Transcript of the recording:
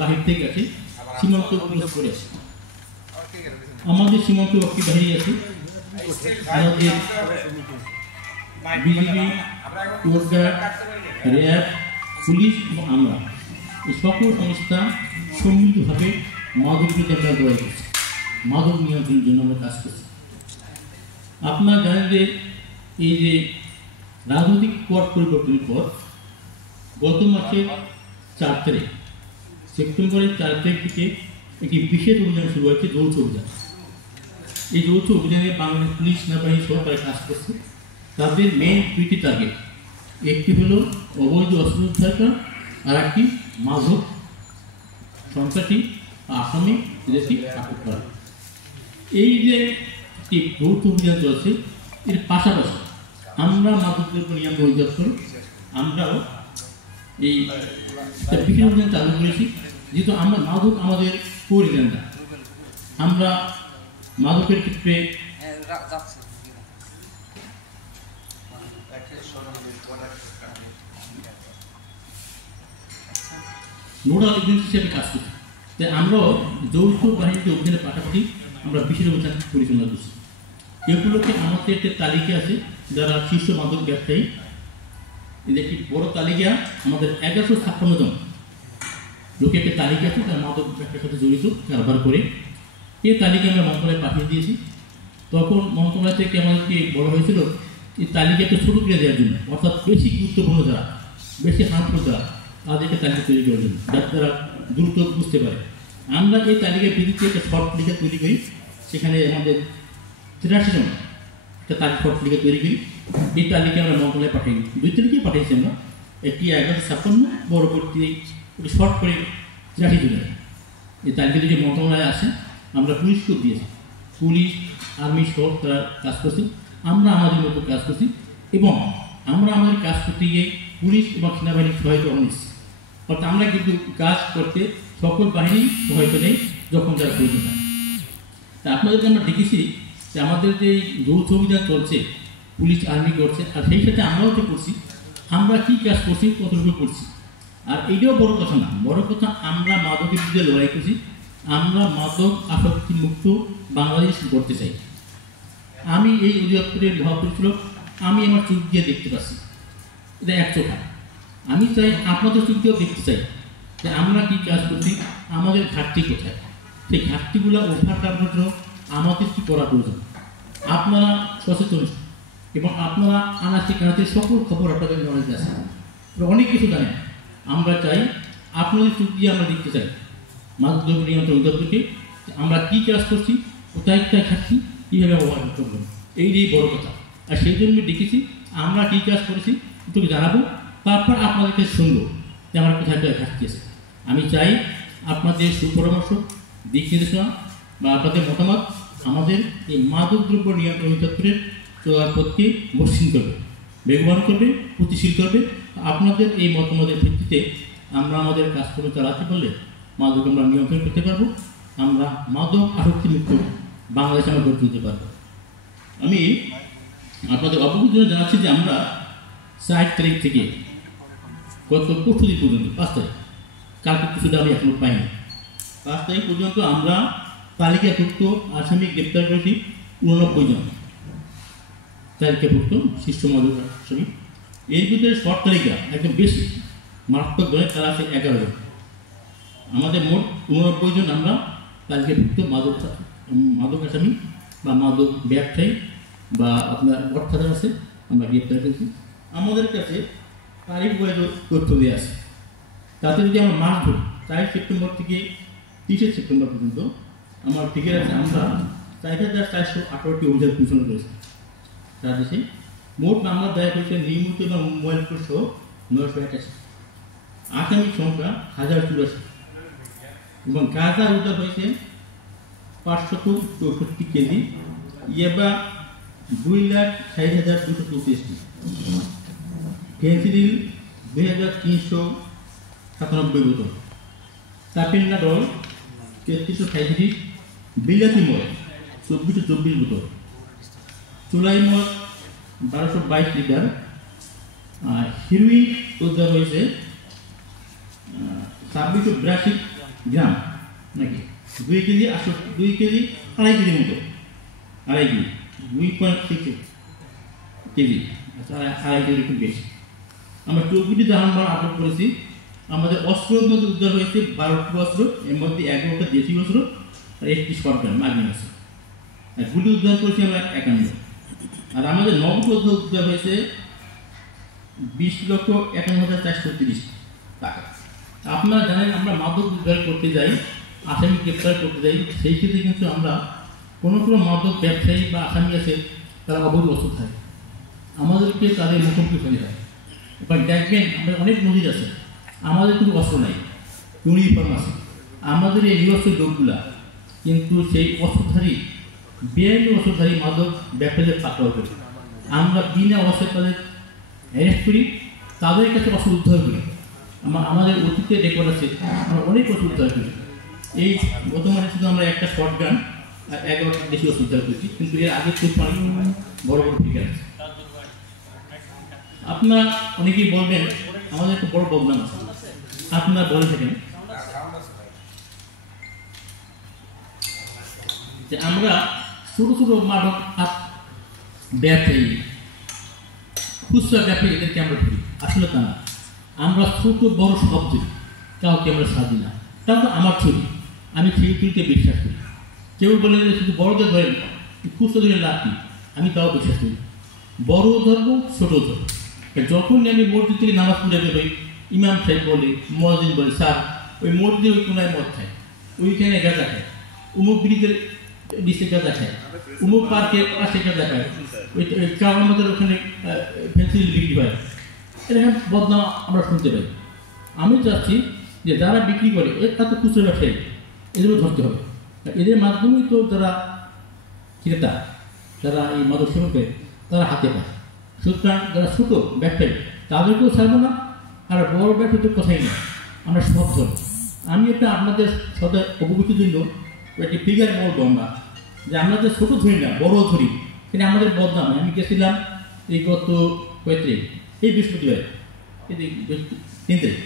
বাহির থেকে আছে সীমান্ত ক্রস করে আছে। আমাদের সীমান্তরক্ষী বাহিনী আছে, আমাদের বিজিবি, কোস্টগার্ড, র্যাব, পুলিশ এবং আমরা এই সকল সংস্থা সম্মিলিতভাবে মাদক বিরুদ্ধে আমরা লড়াই করছি, মাদক নিয়ন্ত্রণের জন্য আমরা কাজ করছি। আপনারা জানেন যে এই যে রাজনৈতিক পট পরিবর্তনের পর গত মাসের 4 তারিখ, সেপ্টেম্বরের 4 তারিখ থেকে একটি বিশেষ অভিযান শুরু হয়েছে, যৌথ অভিযান। এই যৌথ অভিযানে বাংলাদেশ পুলিশ সেনাবাহিনী সহকারে কাজ করছে। তাদের মেইন দুইটি টার্গেট, একটি হলো অবৈধ অস্ত্র উদ্ধার করা, আর একটি মাদক সন্ত্রাসী আসামি এদেরকে আটক করা। এই যে একটি যৌথ অভিযান চলছে, এর পাশাপাশি আমরা মাদকদ্রব্য নিয়ন্ত্রণ অধিদপ্তর আমরাও এই বিশেষ অভিযান চালু করেছি। যেহেতু আমরা মাদক আমাদের কোর এজেন্ডা, আমরা মাদকের ক্ষেত্রে নোডাল এজেন্সি হিসেবে কাজ করছি। তাই আমরাও যৌথ বাহিনীকে অভিযানের পাশাপাশি আমরা বিশেষ অভিযান পরিচালনা করছি। এগুলোকে আমাদের একটা তালিকা আছে যারা শীর্ষ মাদক ব্যবসায়ী, এদের একটি বড় তালিকা, আমাদের 1156 জন লোকের একটা তালিকা আছে যারা মাদক ব্যবসার সাথে জড়িত কারবার করে। এই তালিকা আমরা মন্ত্রণালয়ে পাঠিয়ে দিয়েছি। তখন মন্ত্রণালয় থেকে আমাদেরকে বলা হয়েছিল এই তালিকাটা ছোটো করে দেওয়ার জন্য, অর্থাৎ বেশি গুরুত্বপূর্ণ যারা, বেশি হার্মফুল যারা, তাদেরকে তালিকা তৈরি করার জন্য, যাতে তারা দ্রুত বুঝতে পারে। আমরা এই তালিকার ভিত্তিতে একটা শর্ট তালিকা তৈরি করি, সেখানে আমাদের 83 জন একটা শর্ট তালিকা তৈরি করি। এই তালিকা আমরা মন্ত্রণালয়ে পাঠাই, 2 তালিকায় পাঠিয়েছি আমরা, একটি 1156, পরবর্তী একটি শর্ট করে 83 জনের। এই তালিকা যদি মন্ত্রণালয়ে আসে, আমরা পুলিশকেও দিয়েছি, পুলিশ আর্মি সহ তারা কাজ করছে, আমরা আমাদের মতো কাজ করছি এবং আমরা আমাদের কাজ করতে গিয়ে পুলিশ এবং সেনাবাহিনীর সহায়তা নিচ্ছি। অর্থাৎ আমরা কিন্তু কাজ করতে সকল বাহিনী সহায়তা নেই যখন যারা প্রয়োজন হয়। তা আপনাদেরকে আমরা দেখেছি যে আমাদের যে যৌথ অভিযান চলছে, পুলিশ আর্মি করছে, আর সেই সাথে আমরাও তো করছি। আমরা কী কাজ করছি, কতটুকু করছি, আর এইটাও বড় কথা না। বড় কথা আমরা মাদকের বিরুদ্ধে লড়াই করছি, আমরা মাদক আসক্তি মুক্ত বাংলাদেশ করতে চাই। আমি এই অধিদপ্তরের মহাপরিচালক, আমি আমার চোখ দিয়ে দেখতে পাচ্ছি, এটা এক চোখা। আমি চাই আপনাদের চোখ দিয়েও দেখতে চাই যে আমরা কী কাজ করছি, আমাদের ঘাটতি কোথায়, সেই ঘাটতিগুলো ওভার করার জন্য আমাদের কী করা প্রয়োজন। আপনারা সচেতন এবং আপনারা আনাচে কানাচে সকল খবর আপনাদের নলেজ আছে, অনেক কিছু জানেন। আমরা চাই আপনাদের চোখ দিয়ে আমরা দেখতে চাই মাদকদ্রব্য নিয়ন্ত্রণ অধিদপ্তরকে আমরা কী কাজ করছি, কোথায় কোথায় খাচ্ছি, কীভাবে ব্যবহার করবেন, এইটাই বড় কথা। আর সেই জন্য দেখেছি আমরা কী কাজ করেছি তোকে জানাবো, তারপর আপনাদেরকে শুনবো যে আমার কোথায় কোথায় ঘাটতি আছে। আমি চাই আপনাদের সুপরামর্শ, দিক নির্দেশনা বা আপনাদের মতামত আমাদের এই মাদকদ্রব্য নিয়ন্ত্রণ অধিদপ্তরের চলার পথকে মসৃণ করবে, বেগবান করবে, গতিশীল করবে। আপনাদের এই মতামতের ভিত্তিতে আমরা আমাদের কাজকর্ম চালাতে পারলে মাদক আমরা নিয়ন্ত্রণ করতে পারবো, আমরা মাদক আসক্তি মুক্ত বাংলাদেশে আমরা গড়ে তুলতে পারবো। আমি আপনাদের অবগত জন্য জানাচ্ছি যে আমরা 4 তারিখ থেকে গত পরশুদিন পর্যন্ত 5 তারিখ, কালকে কিছুটা আমি এখনো পাইনি, 5 তারিখ পর্যন্ত আমরা তালিকাভুক্ত আসামি গ্রেপ্তার করেছি 89 জন তালিকাভুক্ত শীর্ষ মাদক আসামি। এর ভিতরে শর্ট তালিকা একদম বেশি মারাত্মক ধরে তারা আছে 11 জন। আমাদের মোট 89 জন আমরা তালিকাভুক্ত মাদক আসামি বা মাদক ব্যবসায়ী বা আপনার অর্থাৎ আছে আমরা গ্রেপ্তার করেছি। আমাদের কাছে তারিখ বয়ে তথ্য দিয়ে আছে, তাতে যদি আমরা মাস ধরি 4 সেপ্টেম্বর থেকে 30 সেপ্টেম্বর পর্যন্ত আমার ফিগার আছে, আমরা 4418টি অভিযান পরিচালনা করেছি। তার দেশে মোট মামলা দায়ের হয়েছে নিয়মিত এবং মোবাইল কোড সহ 981, আসামির সংখ্যা 1084 এবং গাঁজা উদ্ধার হয়েছে 564 কেজি, ইয়াবা 2,60,234টি, ফেন্সিডিল 2,397 বোতল, তাপিনাডল 3337, বিলাতি মদ 2424 বোতল, চুলাই মদ 1222 লিটার, হিরোইন উদ্ধার হয়েছে 2682 গ্রাম নাকি 2 কেজি 2 কেজি 2.5 কেজির মতো 2.5 কেজি 2.6 কেজি আচ্ছা 2.5 কেজি একটু বেশি। আমরা 24টি জাহানবান আটক করেছি। আমাদের অস্ত্রের মধ্যে উদ্ধার হয়েছে 12টি অস্ত্র, এর মধ্যে 11টা দেশি অস্ত্র আর 1টি শটগান মাগনি আছে। আর গুলি উদ্ধার করেছি আমরা 51। আর আমাদের নগদ উদ্ধার হয়েছে 20,51,430 টাকা। আপনারা জানেন আমরা মাদক উদ্ধার করতে যাই, আসামি গ্রেপ্তার করতে যাই, সেই ক্ষেত্রে কিন্তু আমরা কোনো মাদক ব্যবসায়ী বা আসামি আছে তারা অবৈধ অস্ত্র থাকে, আমাদেরকে তাদের মুখোমুখি হতে হয়। এবার দেখবেন আমাদের অনেক নদীর আছে, আমাদের কিন্তু অস্ত্র নাই, ইউনিফর্ম আছে, আমাদের এই নিরস্ত্র লোকগুলা কিন্তু সেই অস্ত্রধারী বেআইনি অস্ত্রধারী মাদক ব্যবসায়ীদের পাকড়াও করি। আমরা বিনা অস্ত্রে তাদের অ্যারেস্ট করি, তাদের কাছে অস্ত্র উদ্ধার করি। আমাদের অতীতে রেকর্ড আছে, আমরা অনেক অস্ত্র উদ্ধার করি। এই বর্তমানে শুধু আমরা একটা শটগান আর 11টা দেশি অস্ত্র উদ্ধার করেছি, কিন্তু এর আগে খুব অনেক বড় বড় ফিগার আছে। আপনার অনেকেই বলবেন আমাদের একটা বড় বদনাম আছে, আপনারা বলে থাকেন যে আমরা ছোট ছোট মাদক ব্যবসায়ী খুচরা ব্যবসায়ী এদেরকে আমরা ধরি। আসলে তা না, আমরা ছোট বড় সব ধরি, কাউকে আমরা সাজি না। তাও তো আমার ছবি, আমি সেগুলিকে বিশ্বাস করি। কেউ বলে যে শুধু বড়দের ধরেন, খুচরা ধরে লাভ কি, আমি তাও বিশ্বাস করি। বড় ধরবো ছোট ধরবো। যখনই আমি মসজিদ থেকে নামাজ পড়ে বেরোই, ইমাম সাহেব বলে, মুয়াজ্জিন বলে, স্যার ওই মসজিদের ওই কোনায় মদ খায়, ওইখানে গাঁজা খায়, অমুক ব্রিজের নিচে গাঁজা খায়, অমুক পার্কের পাশে গাঁজা খায়, ওই আমাদের ওখানে ফেন্সিল বিক্রি হয়, এরকম বদনাম আমরা শুনতে পাই। আমি চাচ্ছি যে যারা বিক্রি করে তা তো খুচরো ব্যবসায়ী, এদেরও ধরতে হবে। এদের মাধ্যমেই তো যারা ক্রেতা, যারা এই মাদক সেবন করে তারা হাতে পায়। সুতরাং যারা ছোটো ব্যবসায়ী তাদেরকেও ছাড়বো না, আর বড় ব্যবসায়ীদের কথাই না, আমরা সব ধরি। আমি এটা আপনাদের সদয় অবগতির জন্য একটি ফিগার বলবো আমরা, যে আমরা যে ছোটো ধরি না বড় ধরি, কিন্তু আমাদের বদনাম। আমি গেছিলাম এই গত কয়েক তারিখ, এই বৃহস্পতিবার, এই 3 তারিখ